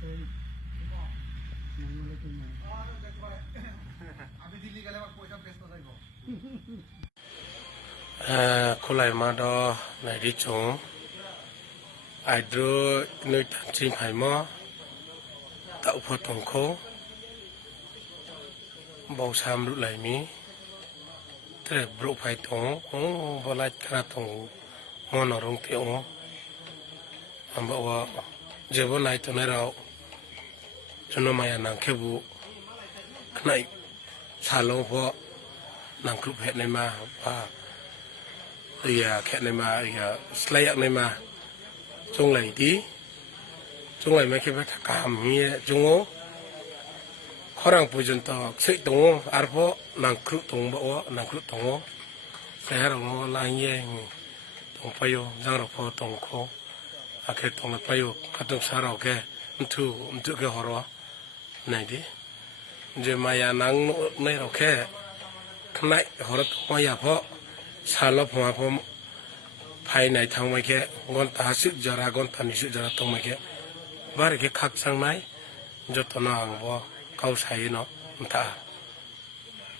คนไหลมาดอในดิจงไอดรูนึกจริงไผ่หม้อตะอุปตงโคบางชามรุไหลมีแต่บรุไผ่ตงบลายขนาดตงมอนอรงเตียวอันบอกว่าเจ้าวันไหนตัวนี้เราจนมาอย่างนังแค่บุขณะชาลงเพราะนังกรุบเห็ดในมาว่าแค่ในมาสไลด์ในมาจงไหลดีจงไหลไม่แค่ไปถักกามมีจงโง่ข้อรังปุจนต่อเชื่อตรงอาร์พนังครุตรงบ่าวนังครุตรงแต่เราลายแย่งตรงไปอยู่จังเราพอตรงโคอาแค่ตรงไปอยู่ก็ต้องสารเอาแค่มันถูกแค่หัวไหนดิจะมายานังในเราแค่ข้างในหัวตรงมายาเพราะชาลพมาพอภายในทางไม่แค่กอนตาสุดจารากอนตานิสุดจาราตรงไม่แค่บาร์แค่ขักสังไหนจดตัวน้องบ่เขาใช้เนาะมันตา